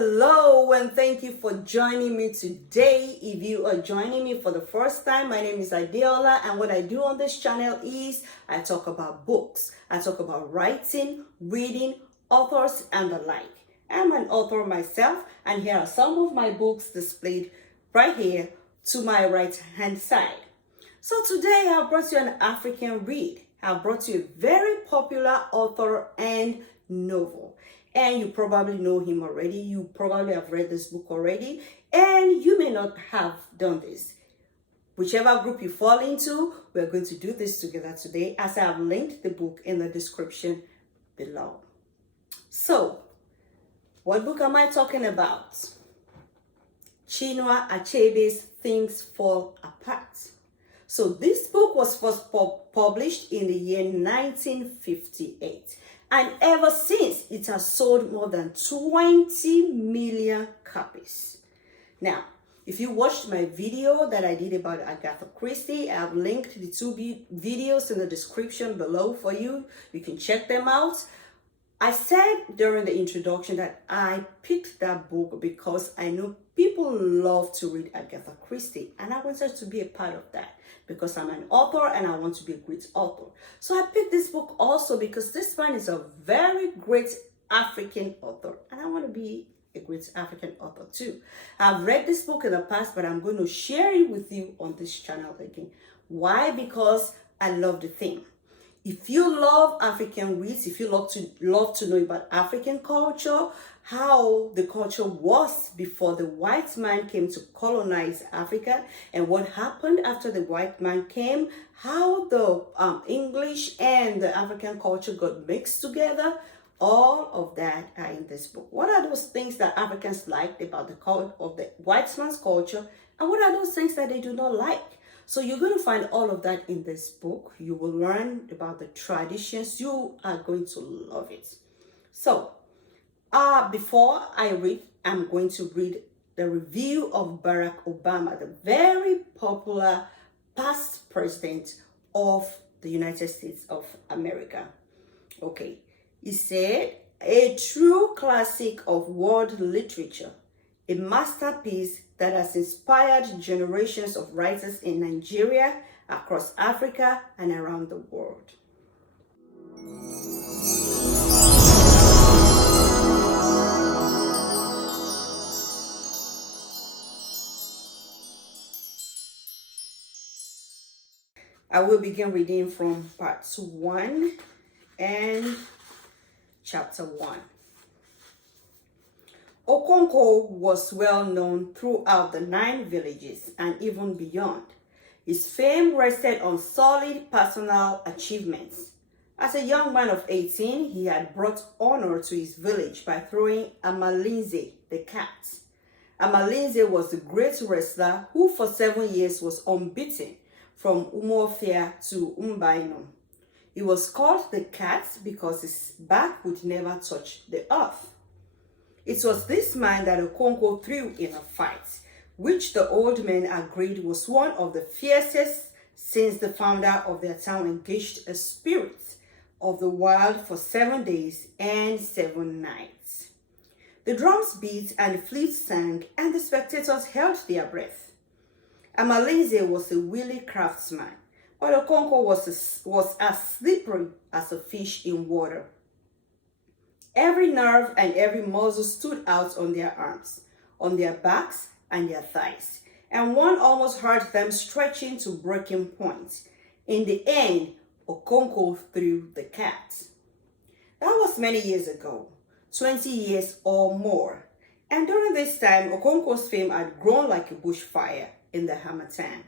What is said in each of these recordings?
Hello and thank you for joining me today. If you are joining me for the first time, my name is Adeola, and what I do on this channel is I talk about books. I talk about writing, reading, authors, and the like. I'm an author myself, and here are some of my books displayed right here to my right hand side. So today I brought you an African read. I brought you a very popular author and novel. And you probably know him already. You probably have read this book already. And you may not have done this. Whichever group you fall into, we're going to do this together today, as I have linked the book in the description below. So, what book am I talking about? Chinua Achebe's Things Fall Apart. So this book was first published in the year 1958. And ever since, it has sold more than 20 million copies. Now, if you watched my video that I did about Agatha Christie, I have linked the two videos in the description below for you. You can check them out. I said during the introduction that I picked that book because I know people love to read Agatha Christie, and I wanted to be a part of that because I'm an author and I want to be a great author. So I picked this book also because this man is a very great African author, and I want to be a great African author too. I've read this book in the past, but I'm going to share it with you on this channel again. Why? Because I love the theme. If you love African reads, if you love to know about African culture, how the culture was before the white man came to colonize Africa, and what happened after the white man came, how the English and the African culture got mixed together, all of that are in this book. What are those things that Africans liked about the culture of the white man's culture, and what are those things that they do not like? So you're going to find all of that in this book. You will learn about the traditions. You are going to love it. So, before I read, I'm going to read the review of Barack Obama, the very popular past president of the United States of America. Okay, he said, a true classic of world literature, a masterpiece that has inspired generations of writers in Nigeria, across Africa, and around the world. I will begin reading from part 1 and chapter 1. Okonkwo was well known throughout the 9 villages and even beyond. His fame rested on solid personal achievements. As a young man of 18, he had brought honor to his village by throwing Amalinze, the cat. Amalinze was the great wrestler who for 7 years was unbeaten from Umuofia to Mbaino. He was called the cat because his back would never touch the earth. It was this man that Okonkwo threw in a fight, which the old men agreed was one of the fiercest since the founder of their town engaged a spirit of the wild for 7 days and 7 nights. The drums beat and the flute sang, and the spectators held their breath. Amalinze was a wily craftsman, but Okonkwo was as slippery as a fish in water. Every nerve and every muscle stood out on their arms, on their backs and their thighs, and one almost hurt them stretching to breaking point. In the end, Okonkwo threw the cat. That was many years ago, 20 years or more, and during this time, Okonkwo's fame had grown like a bushfire in the Harmattan.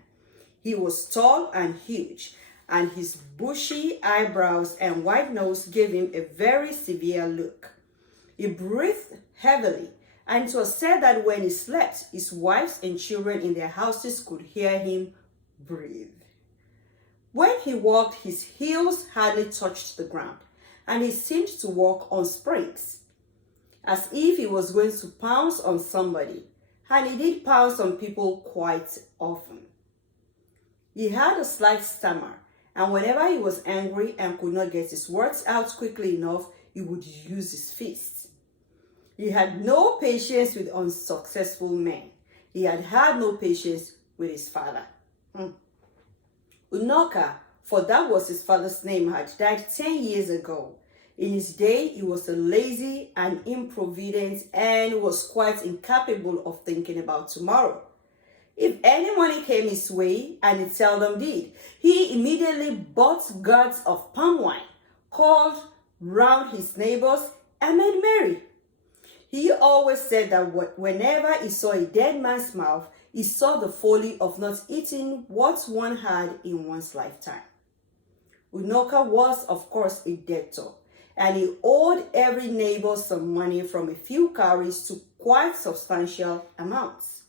He was tall and huge, and his bushy eyebrows and white nose gave him a very severe look. He breathed heavily, and it was said that when he slept, his wives and children in their houses could hear him breathe. When he walked, his heels hardly touched the ground, and he seemed to walk on springs, as if he was going to pounce on somebody, and he did pounce on people quite often. He had a slight stammer, and whenever he was angry and could not get his words out quickly enough, he would use his fists. He had no patience with unsuccessful men. He had had no patience with his father. Unoka, for that was his father's name, had died 10 years ago. In his day, he was a lazy and improvident and was quite incapable of thinking about tomorrow. If any money came his way, and it seldom did, he immediately bought gourds of palm wine, called round his neighbors, and made merry. He always said that whenever he saw a dead man's mouth, he saw the folly of not eating what one had in one's lifetime. Unoka was, of course, a debtor, and he owed every neighbor some money from a few cowries to quite substantial amounts.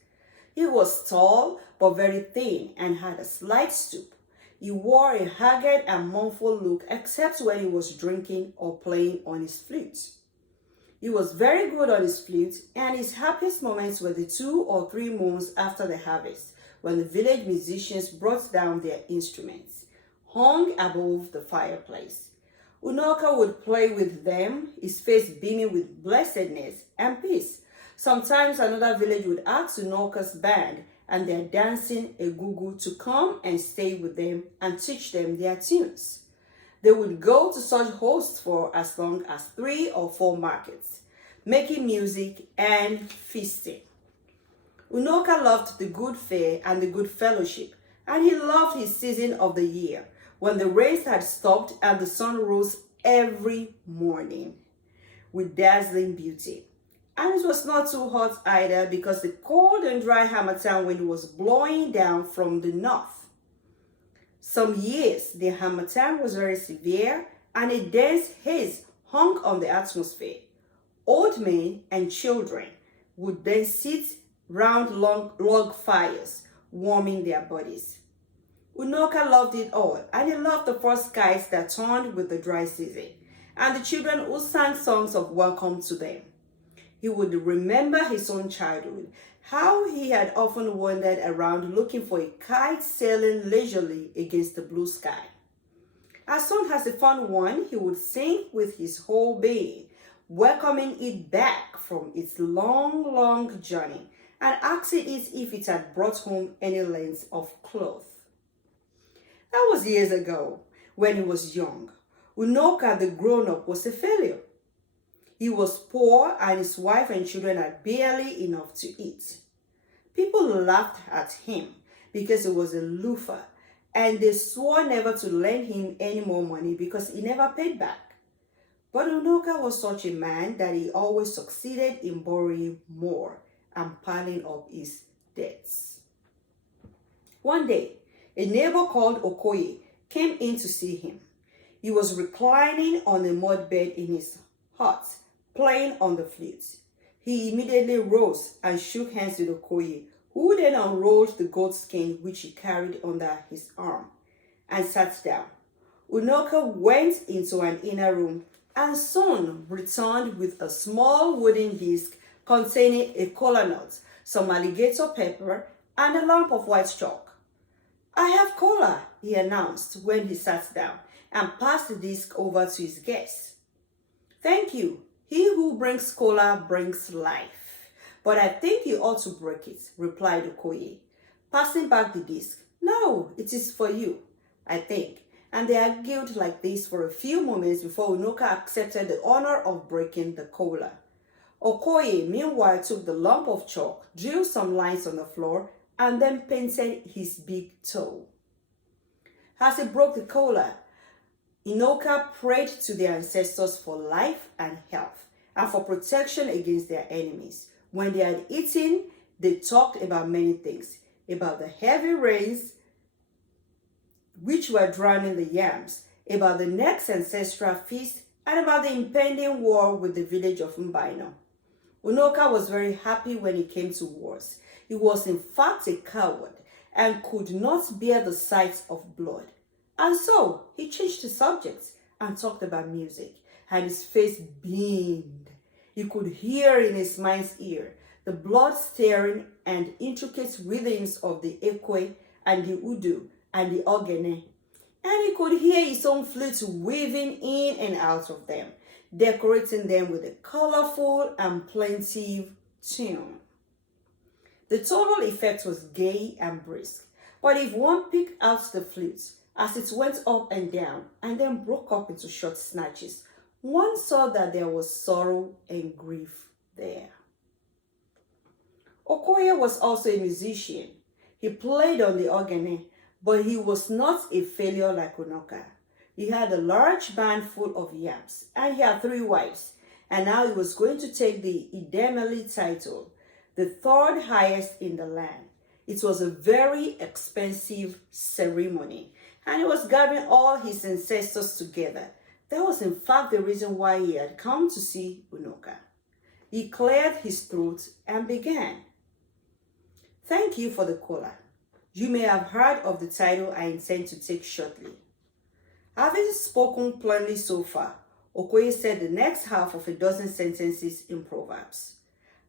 He was tall but very thin and had a slight stoop. He wore a haggard and mournful look except when he was drinking or playing on his flute. He was very good on his flute, and his happiest moments were the 2 or 3 months after the harvest, when the village musicians brought down their instruments, hung above the fireplace. Unoka would play with them, his face beaming with blessedness and peace. Sometimes another village would ask Unoka's band and their dancing egugu to come and stay with them and teach them their tunes. They would go to such hosts for as long as 3 or 4 markets, making music and feasting. Unoka loved the good fare and the good fellowship, and he loved his season of the year, when the rains had stopped and the sun rose every morning with dazzling beauty. And it was not too hot either, because the cold and dry harmattan wind was blowing down from the north. Some years, the harmattan was very severe, and a dense haze hung on the atmosphere. Old men and children would then sit round long log fires, warming their bodies. Unoka loved it all, and he loved the first skies that turned with the dry season, and the children who sang songs of welcome to them. He would remember his own childhood, how he had often wandered around looking for a kite sailing leisurely against the blue sky. As soon as he found one, he would sing with his whole being, welcoming it back from its long journey and asking it if it had brought home any length of cloth. That was years ago, when he was young. Unoka, the grown-up, was a failure. He was poor, and his wife and children had barely enough to eat. People laughed at him because he was a loafer, and they swore never to lend him any more money because he never paid back. But Unoka was such a man that he always succeeded in borrowing more and piling up his debts. One day, a neighbor called Okoye came in to see him. He was reclining on a mud bed in his hut, playing on the flute. He immediately rose and shook hands with Okoye, who then unrolled the goat skin which he carried under his arm and sat down. Unoka went into an inner room and soon returned with a small wooden disc containing a kola nut, some alligator pepper, and a lump of white chalk. "I have kola," he announced when he sat down and passed the disc over to his guest. "Thank you. He who brings kola brings life. But I think you ought to break it," replied Okoye, passing back the disc. "No, it is for you, I think." And they argued like this for a few moments before Unoka accepted the honor of breaking the kola. Okoye, meanwhile, took the lump of chalk, drew some lines on the floor, and then painted his big toe. As he broke the kola, Unoka prayed to their ancestors for life and health, and for protection against their enemies. When they had eaten, they talked about many things, about the heavy rains which were drowning the yams, about the next ancestral feast, and about the impending war with the village of Mbaino. Unoka was very happy when it came to wars. He was in fact a coward and could not bear the sight of blood. And so he changed the subject and talked about music, and his face beamed. He could hear in his mind's ear the blood-stirring and intricate rhythms of the ekwe and the udu and the ogene, and he could hear his own flute weaving in and out of them, decorating them with a colorful and plaintive tune. The total effect was gay and brisk, but if one picked out the flute as it went up and down and then broke up into short snatches, one saw that there was sorrow and grief there. Okoye was also a musician. He played on the organ, but he was not a failure like Unoka. He had a large band full of yams, and he had 3 wives, and now he was going to take the Idemili title, the 3rd highest in the land. It was a very expensive ceremony, and he was gathering all his ancestors together. That was in fact the reason why he had come to see Unoka. He cleared his throat and began. Thank you for the kola. You may have heard of the title I intend to take shortly. Having spoken plainly so far, Okoye said the next half of a dozen sentences in Proverbs.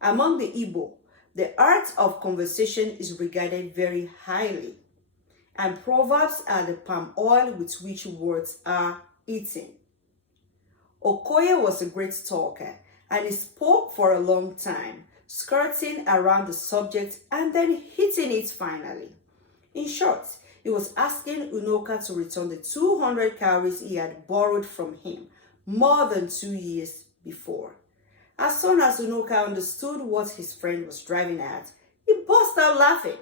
Among the Igbo, the art of conversation is regarded very highly, and Proverbs are the palm oil with which words are eaten. Okoye was a great talker, and he spoke for a long time, skirting around the subject and then hitting it finally. In short, he was asking Unoka to return the 200 cowries he had borrowed from him more than 2 years before. As soon as Unoka understood what his friend was driving at, he burst out laughing.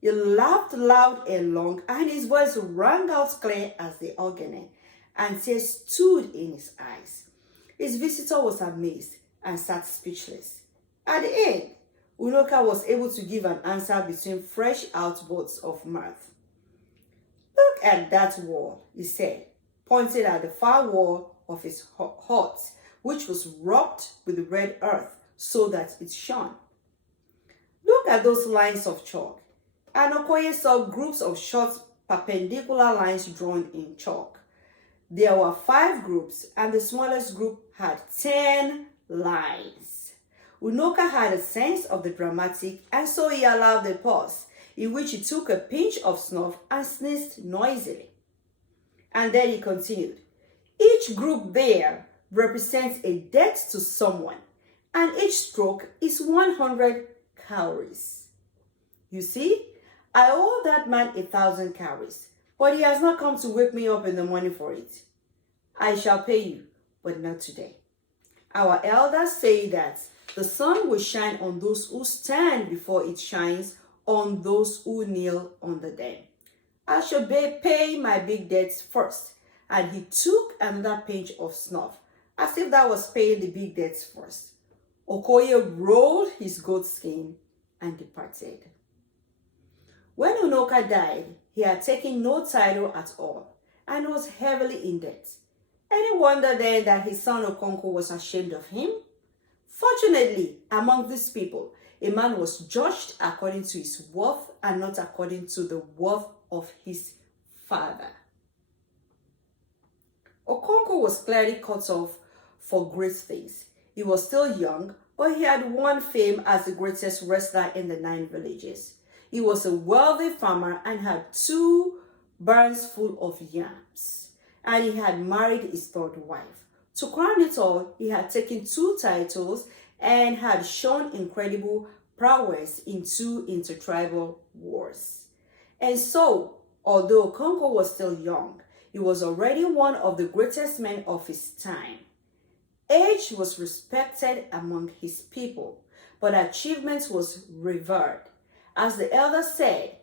He laughed loud and long, and his voice rang out clear as the organ, and tears stood in his eyes. His visitor was amazed and sat speechless. At the end, Unoka was able to give an answer between fresh outbursts of mirth. Look at that wall, he said, pointing at the far wall of his hut, which was rubbed with red earth so that it shone. Look at those lines of chalk. And Okoye saw groups of short perpendicular lines drawn in chalk. There were 5 groups, and the smallest group had 10 lines. Unoka had a sense of the dramatic, and so he allowed a pause, in which he took a pinch of snuff and sneezed noisily. And then he continued, each group there represents a debt to someone, and each stroke is 100 cowries. You see, I owe that man 1,000 cowries, but he has not come to wake me up in the morning for it. I shall pay you, but not today. Our elders say that the sun will shine on those who stand before it shines on those who kneel under them. I shall pay my big debts first. And he took another pinch of snuff, as if that was paying the big debts first. Okoye rolled his goat skin and departed. When Unoka died, he had taken no title at all and was heavily in debt. Any wonder then that his son Okonkwo was ashamed of him? Fortunately, among these people, a man was judged according to his worth and not according to the worth of his father. Okonkwo was clearly cut off for great things. He was still young, but he had won fame as the greatest wrestler in the 9 villages. He was a wealthy farmer and had 2 barns full of yams. And he had married his 3rd wife. To crown it all, he had taken 2 titles and had shown incredible prowess in 2 intertribal wars. And so, although Okonkwo was still young, he was already one of the greatest men of his time. Age was respected among his people, but achievement was revered. As the elder said,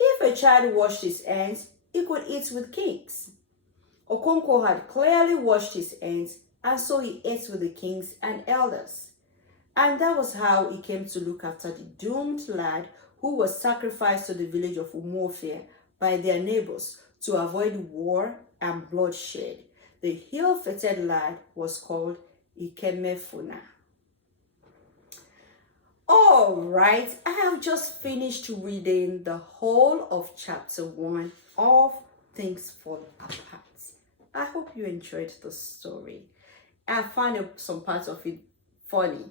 if a child washed his hands, he could eat with kings. Okonkwo had clearly washed his hands, and so he ate with the kings and elders. And that was how he came to look after the doomed lad who was sacrificed to the village of Umofia by their neighbors to avoid war and bloodshed. The ill-fated lad was called Ikemefuna. All right, I have just finished reading the whole of chapter 1 of Things Fall Apart. I hope you enjoyed the story. I found some parts of it funny.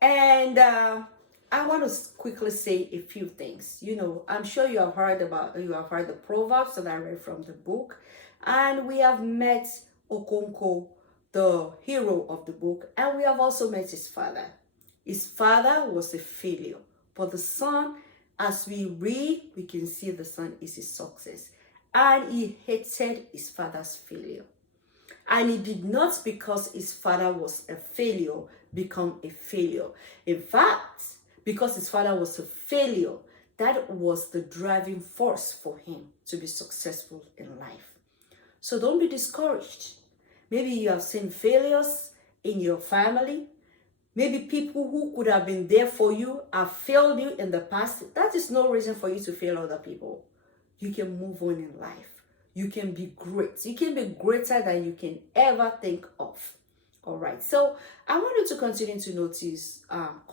And I want to quickly say a few things. You know, I'm sure you have heard the Proverbs that I read from the book. And we have met Okonkwo, the the hero of the book, and we have also met his father. His father was a failure, but the son, as we read, we can see the son is his success. And he hated his father's failure. And he did not, because his father was a failure, become a failure. In fact, because his father was a failure, that was the driving force for him to be successful in life. So don't be discouraged. Maybe you have seen failures in your family. Maybe people who could have been there for you have failed you in the past. That is no reason for you to fail other people. You can move on in life. You can be great. You can be greater than you can ever think of. All right. So I want you to continue to notice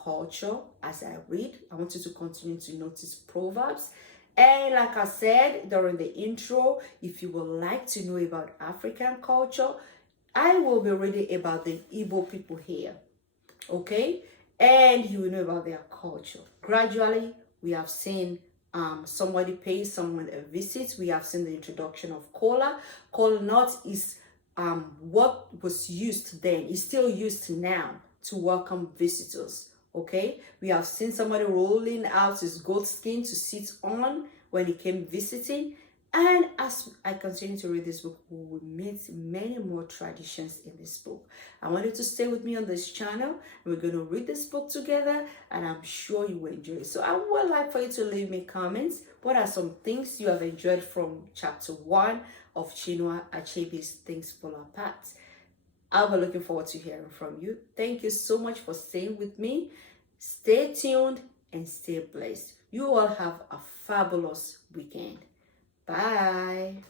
culture as I read. I want you to continue to notice proverbs. And like I said during the intro, if you would like to know about African culture, I will be reading about the Igbo people here. Okay? And you will know about their culture. Gradually, we have seen somebody pay someone a visit. We have seen the introduction of kola. Kola nut is what was used then, is still used now to welcome visitors. Okay, we have seen somebody rolling out his goat skin to sit on when he came visiting. And as I continue to read this book, we will meet many more traditions in this book. I want you to stay with me on this channel. We're going to read this book together, and I'm sure you will enjoy it. So I would like for you to leave me comments. What are some things you have enjoyed from chapter 1 of Chinua Achebe's Things Fall Apart? I'll be looking forward to hearing from you. Thank you so much for staying with me. Stay tuned and stay blessed. You all have a fabulous weekend. Bye.